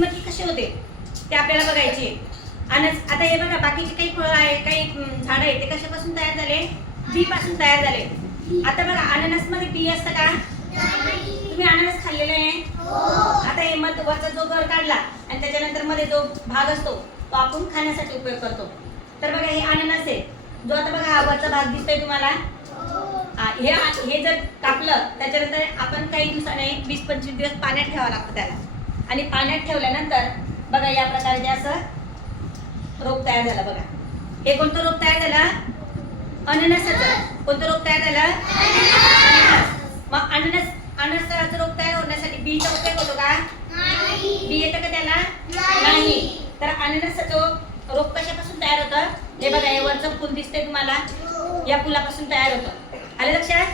कसे होते? ते आपल्याला बघायचे. आणि अनस आता हे बघा बाकीचे काही फळं आहे काही झाड आहे ते कशापासून तयार झाले? बी पासून तयार झाले. आता बघा अननसमध्ये बी असतं का? तुम्ही अननस खाल्लेले आहे? आता हे मध वरचा जो घर काढला आणि त्याच्यानंतरमध्ये जो भाग असतो तो आपण खाण्यासाठी उपयोग करतो. तर बघा हे अननस आहे. जो आता बघा हा वरचा भाग दिसतोय तुम्हाला. हे हे जर कापलं त्याच्यानंतर आपण काही दिवसाने वीस पंचवीस दिवस पाण्यात ठेवावं लागतं त्याला. आणि पाण्यात ठेवल्यानंतर बघा या प्रकारचे असं रोप तयार झाला बघा. हे कोणतं रोप तयार झालं? अननसाचं. कोणतं रोप तयार झालं? अननस. मग अननस अननसाचं रोप तयार होण्यासाठी बीचा उपयोग होतो का? बी येतं का त्याला? नाही. तर अननसाचं रोप कशापासून तयार होतं? हे बघा हे वरचं फुल दिसते तुम्हाला. या फुलापासून तयार होतं. आलं लक्षात?